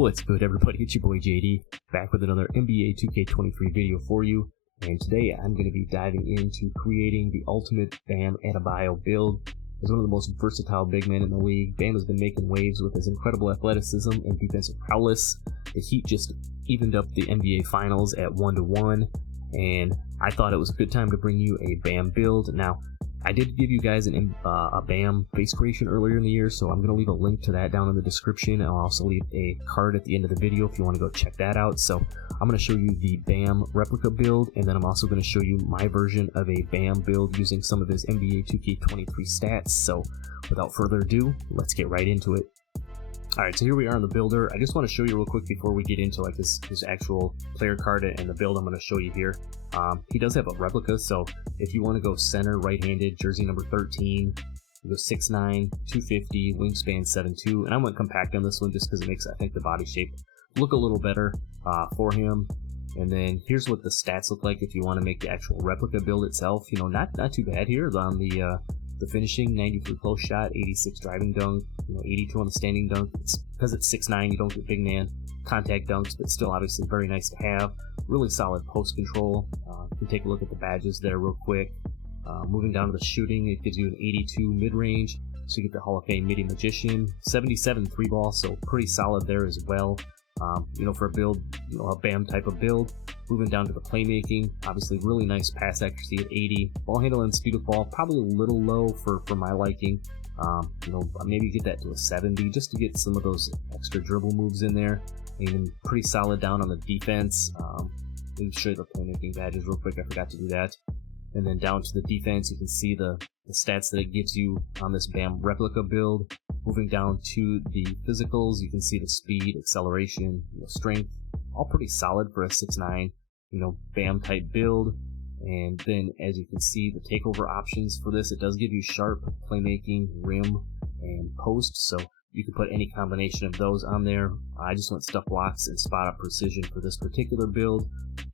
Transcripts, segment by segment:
What's good, everybody? It's your boy JD, back with another NBA 2K23 video for you. And today I'm going to be diving into creating the ultimate Bam Adebayo build. As one of the most versatile big men in the league, Bam has been making waves with his incredible athleticism and defensive prowess. The Heat just evened up the NBA Finals at 1-1, and I thought it was a good time to bring you a Bam build. Now, I did give you guys a Bam base creation earlier in the year, so I'm going to leave a link to that down in the description. I'll also leave a card at the end of the video if you want to go check that out. So I'm going to show you the Bam Replica build, and then I'm also going to show you my version of a Bam build using some of his NBA 2K23 stats. So without further ado, let's get right into it. Alright, so here we are on the builder. I just want to show you real quick before we get into like his actual player card and the build I'm going to show you here. He does have a replica, so if you want to go center, right-handed, jersey number 13, you go 6'9", 250, wingspan 7'2", and I went compact on this one just because it makes, I think, the body shape look a little better for him. And then here's what the stats look like if you want to make the actual replica build itself. You know, not too bad here on the finishing, 93 close shot, 86 driving dunk, 82 on the standing dunk. It's because it's 6'9", you don't get big man contact dunks, but still obviously very nice to have. Really solid post control. You can take a look at the badges there real quick. Moving down to the shooting, it gives you an 82 mid-range, so you get the Hall of Fame midi magician. 77 3-ball, so pretty solid there as well. For a build, a Bam type of build. Moving down to the playmaking, obviously really nice pass accuracy at 80. Ball handle and speed of ball, probably a little low for my liking. Maybe get that to a 70 just to get some of those extra dribble moves in there. And pretty solid down on the defense. Let me show you the playmaking badges real quick, I forgot to do that. And then down to the defense, you can see the stats that it gives you on this Bam Replica build. Moving down to the physicals, you can see the speed, acceleration, strength, all pretty solid for a 6'9", Bam type build. And then as you can see, the takeover options for this, it does give you sharp, playmaking, rim, and post, so you can put any combination of those on there. I just went stuff blocks and spot up precision for this particular build.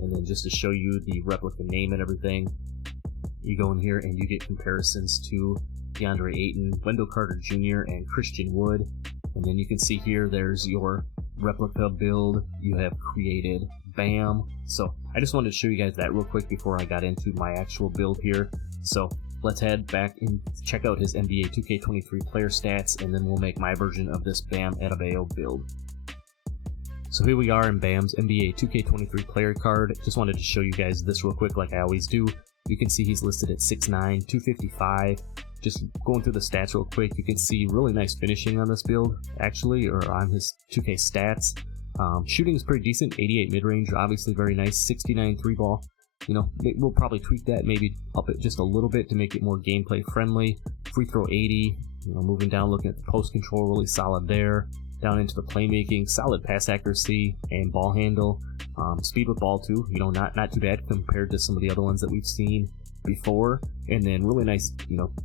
And then just to show you the replica name and everything, you go in here and you get comparisons to DeAndre Ayton, Wendell Carter Jr., and Christian Wood. And then you can see here there's your replica build. You have created Bam. So I just wanted to show you guys that real quick before I got into my actual build here. So let's head back and check out his NBA 2K23 player stats, and then we'll make my version of this Bam Adebayo build. So here we are in Bam's NBA 2K23 player card. Just wanted to show you guys this real quick like I always do. You can see he's listed at 6'9", 255. Just going through the stats real quick, you can see really nice finishing on this build, actually, or on his 2K stats. Shooting is pretty decent, 88 mid-range, obviously very nice, 69 3-ball. We'll probably tweak that, maybe up it just a little bit to make it more gameplay friendly. Free throw 80, moving down, looking at the post control, really solid there. Down into the playmaking, solid pass accuracy and ball handle. Speed with ball too, not too bad compared to some of the other ones that we've seen before. And then really nice,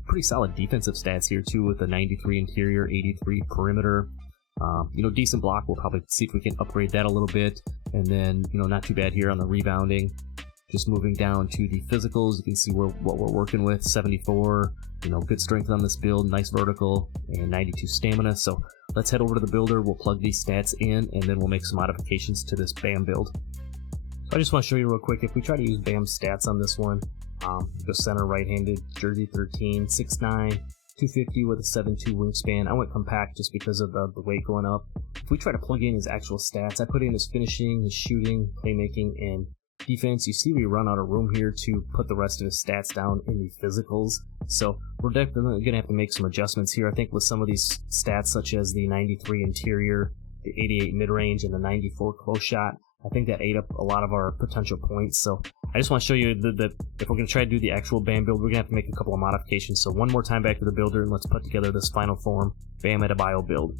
pretty solid defensive stats here too, with the 93 interior, 83 perimeter. Decent block. We'll probably see if we can upgrade that a little bit. And then, not too bad here on the rebounding. Just moving down to the physicals, you can see what we're working with. 74, good strength on this build, nice vertical, and 92 stamina. So let's head over to the builder. We'll plug these stats in, and then we'll make some modifications to this Bam build. So I just want to show you real quick, if we try to use Bam's stats on this one, go center, right-handed, jersey 13, 6'9", 250 with a 7'2" wingspan. I went compact just because of the weight going up. If we try to plug in his actual stats, I put in his finishing, his shooting, playmaking, and defense. You see we run out of room here to put the rest of his stats down in the physicals. So we're definitely going to have to make some adjustments here. I think with some of these stats, such as the 93 interior, the 88 mid-range, and the 94 close shot, I think that ate up a lot of our potential points. So I just want to show you that if we're going to try to do the actual Bam build, we're going to have to make a couple of modifications. So one more time back to the builder, and let's put together this final form Bam Adebayo build.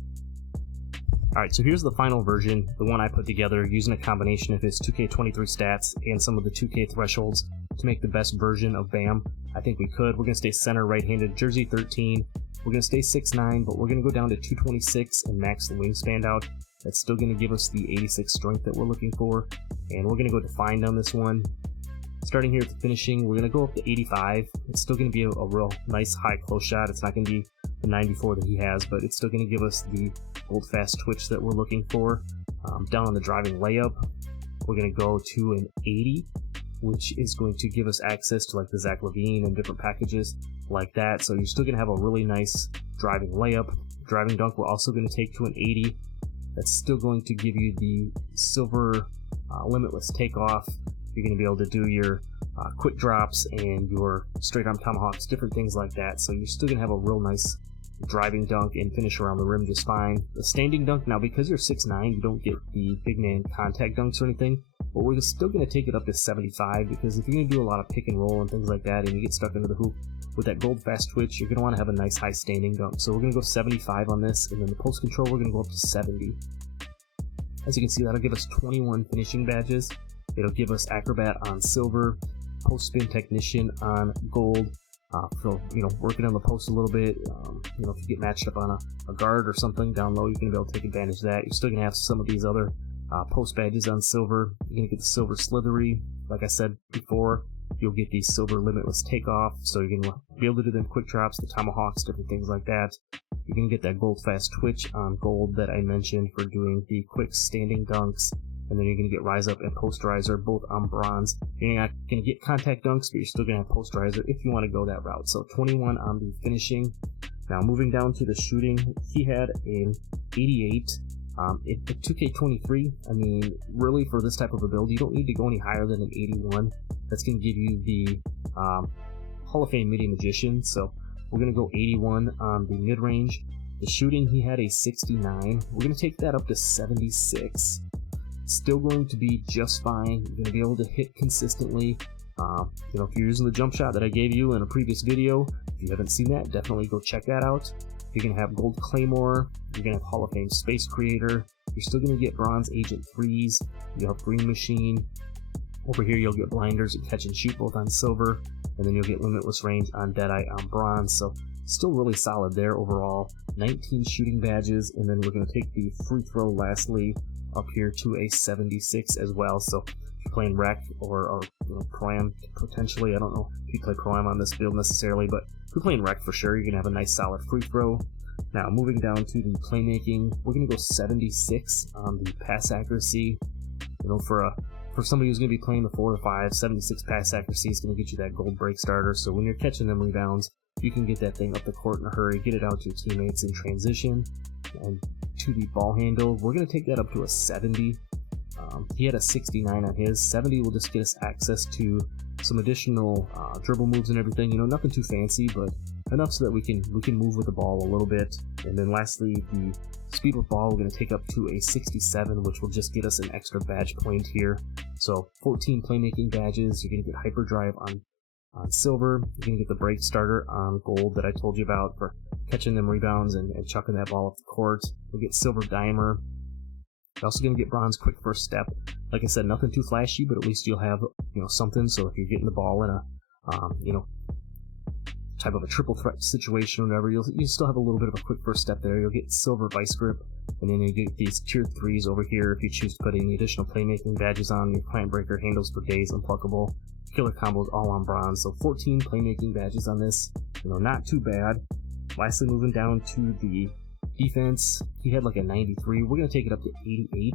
Alright, so here's the final version, the one I put together using a combination of his 2K23 stats and some of the 2K thresholds to make the best version of Bam. I think we could. We're going to stay center, right-handed, jersey 13. We're going to stay 6'9", but we're going to go down to 226 and max the wingspan out. That's still going to give us the 86 strength that we're looking for. And we're going to go defined on this one. Starting here at the finishing, we're going to go up to 85. It's still going to be a real nice high close shot. It's not going to be the 94 that he has, but it's still going to give us the hold fast twitch that we're looking for. Down on the driving layup, we're going to go to an 80, which is going to give us access to like the Zach LaVine and different packages like that. So you're still going to have a really nice driving layup. Driving dunk we're also going to take to an 80. That's still going to give you the silver limitless takeoff. You're going to be able to do your quick drops and your straight arm tomahawks, different things like that. So you're still going to have a real nice driving dunk and finish around the rim just fine. The standing dunk, now because you're 6'9", you don't get the big man contact dunks or anything, but we're still going to take it up to 75, because if you're going to do a lot of pick and roll and things like that and you get stuck into the hoop with that gold fast twitch, you're going to want to have a nice high standing dunk. So we're going to go 75 on this, and then the post control we're going to go up to 70. As you can see, that'll give us 21 finishing badges. It'll give us acrobat on silver, post spin technician on gold. So, working on the post a little bit, if you get matched up on a guard or something down low, you're going to be able to take advantage of that. You're still going to have some of these other post badges on silver. You're going to get the silver slithery. Like I said before, you'll get the silver limitless takeoff, so you're going to be able to do them quick drops, the tomahawks, different things like that. You're going to get that gold fast twitch on gold that I mentioned for doing the quick standing dunks. And then you're going to get rise up and posterizer both on bronze. You're not going to get contact dunks, but you're still going to have posterizer if you want to go that route. So 21 on the finishing. Now moving down to the shooting, he had an 88. At 2K23, I mean, really for this type of a build, you don't need to go any higher than an 81. That's going to give you the Hall of Fame Midi Magician. So we're going to go 81 on the mid-range. The shooting, he had a 69. We're going to take that up to 76. Still going to be just fine. You're going to be able to hit consistently. If you're using the jump shot that I gave you in a previous video, if you haven't seen that, definitely go check that out. You're going to have gold claymore. You're going to have Hall of Fame space creator. You're still going to get bronze agent threes. You'll have green machine. Over here you'll get blinders and catch and shoot both on silver, and then you'll get limitless range on deadeye on bronze. So still really solid there overall. 19 shooting badges, and then we're going to take the free throw lastly up here to a 76 as well. So if you're playing rec or pro-am potentially, I don't know if you play pro-am on this build necessarily, but if you're playing rec for sure, you're gonna have a nice solid free throw. Now moving down to the playmaking, we're gonna go 76 on the pass accuracy. For somebody who's gonna be playing the 4 to 5, 76 pass accuracy is gonna get you that gold break starter. So when you're catching them rebounds, you can get that thing up the court in a hurry, get it out to your teammates in transition. And to the ball handle, we're going to take that up to a 70. He had a 69 on his. 70 will just get us access to some additional dribble moves and everything. Nothing too fancy, but enough so that we can move with the ball a little bit. And then lastly, the speed with ball, we're going to take up to a 67, which will just get us an extra badge point here. So 14 playmaking badges. You're going to get hyperdrive on silver. You're going to get the break starter on gold that I told you about for catching them rebounds and chucking that ball up the court. You'll get silver dimer. You're also going to get bronze quick first step. Like I said, nothing too flashy, but at least you'll have something. So if you're getting the ball in a type of a triple threat situation or whatever, you'll still have a little bit of a quick first step there. You'll get silver vice grip, and then you get these tier 3s over here if you choose to put any additional playmaking badges on. Your client breaker, handles for days, unpluckable, killer combos all on bronze. So 14 playmaking badges on this. Not too bad. Lastly, moving down to the defense, he had like a 93. We're going to take it up to 88,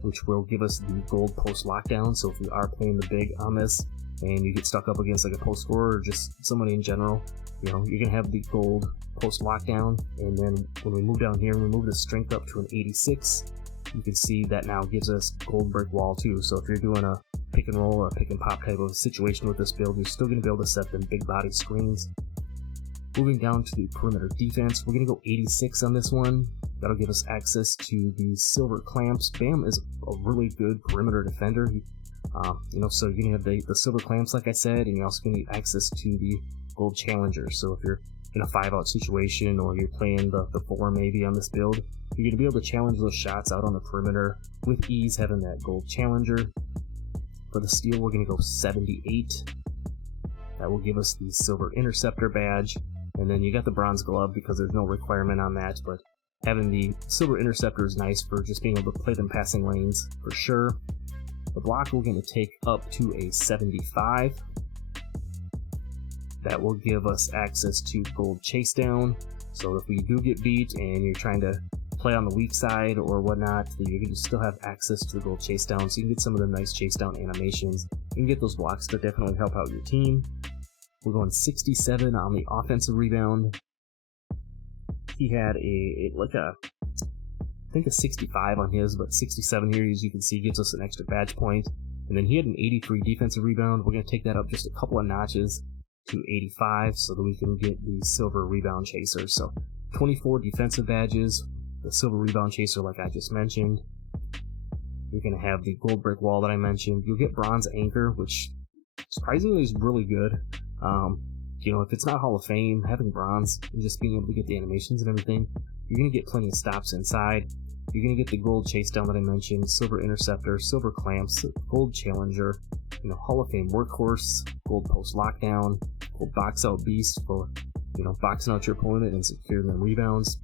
which will give us the gold post lockdown. So if we are playing the big on this and you get stuck up against like a post scorer or just somebody in general, you're going to have the gold post lockdown. And then when we move down here, we move the strength up to an 86. You can see that now gives us gold brick wall too. So if you're doing a pick and roll or a pick and pop type of situation with this build, you're still going to be able to set them big body screens. Moving down to the perimeter defense, we're going to go 86 on this one. That'll give us access to the silver clamps. Bam is a really good perimeter defender. So you're going to have the silver clamps, like I said, and you're also going to get access to the gold challenger. So if you're in a 5-out situation or you're playing the 4 maybe on this build, you're going to be able to challenge those shots out on the perimeter with ease, having that gold challenger. For the steal, we're going to go 78. That will give us the silver interceptor badge. And then you got the bronze glove because there's no requirement on that, but having the silver interceptor is nice for just being able to play them passing lanes for sure. The block we're going to take up to a 75. That will give us access to gold chase down. So if we do get beat and you're trying to play on the weak side or whatnot, you can still have access to the gold chase down, so you can get some of the nice chase down animations. You can get those blocks that definitely help out your team. We're going 67 on the offensive rebound. He had I think a 65 on his, but 67 here, as you can see, gives us an extra badge point. And then he had an 83 defensive rebound. We're going to take that up just a couple of notches to 85 so that we can get the silver rebound chaser. So 24 defensive badges, the silver rebound chaser like I just mentioned. You're going to have the gold brick wall that I mentioned. You'll get bronze anchor, which surprisingly is really good. You know, if it's not Hall of Fame, having bronze and just being able to get the animations and everything, you're going to get plenty of stops inside. You're going to get the gold chase down that I mentioned, silver interceptor, silver clamps, gold challenger, you know, Hall of Fame workhorse, gold post lockdown, gold box out beast for, you know, boxing out your opponent and securing them rebounds.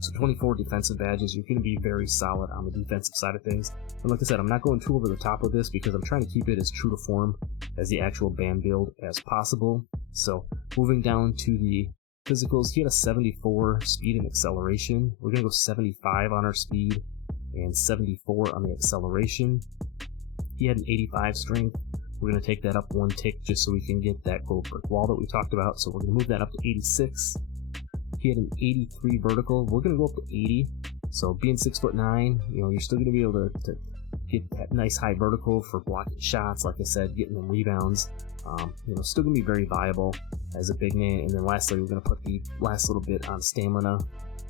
So 24 defensive badges. You're going to be very solid on the defensive side of things. And like I said, I'm not going too over the top with this because I'm trying to keep it as true to form as the actual Bam build as possible. So moving down to the physicals, he had a 74 speed and acceleration. We're going to go 75 on our speed and 74 on the acceleration. He had an 85 strength. We're going to take that up one tick just so we can get that gold brick wall that we talked about. So we're going to move that up to 86. He had an 83 vertical. We're going to go up to 80. So being 6'9", you know, you're still going to be able to get that nice high vertical for blocking shots. Like I said, getting them rebounds. You know, still going to be very viable as a big man. And then lastly, we're going to put the last little bit on stamina.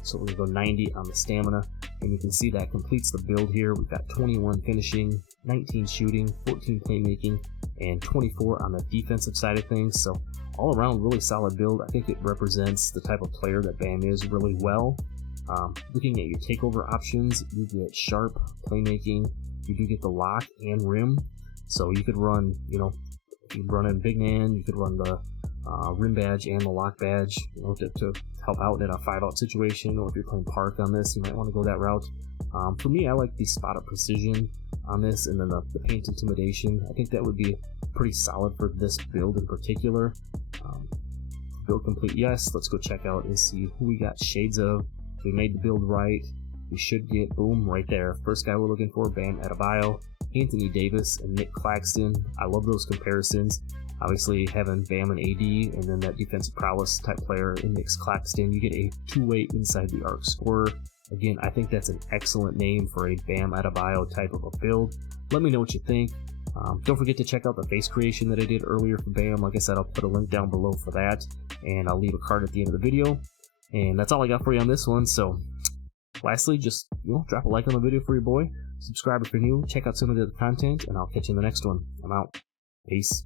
So we're going to go 90 on the stamina. And you can see that completes the build here. We've got 21 finishing, 19 shooting, 14 playmaking, and 24 on the defensive side of things. So all around, really solid build. I think it represents the type of player that Bam is really well. Looking at your takeover options, you get sharp playmaking. You do get the lock and rim. So you could run, you know, if you run in big man, you could run the rim badge and the lock badge, you know, to help out in a 5-out situation. Or if you're playing park on this, you might want to go that route. For me, I like the spot of precision on this, and then the paint intimidation. I think that would be pretty solid for this build in particular. Build complete, yes. Let's go check out and see who we got shades of. We made the build right. We should get, boom, right there. First guy we're looking for, Bam Adebayo, Anthony Davis, and Nick Claxton. I love those comparisons. Obviously, having Bam and AD, and then that defensive prowess type player in Nick Claxton, you get a two-way inside the arc scorer. Again, I think that's an excellent name for a Bam Adebayo type of a build. Let me know what you think. Don't forget to check out the face creation that I did earlier for Bam. Like I said, I'll put a link down below for that, and I'll leave a card at the end of the video. And that's all I got for you on this one. So lastly, just, you know, drop a like on the video for your boy, subscribe if you're new, check out some of the other content, and I'll catch you in the next one. I'm out. Peace.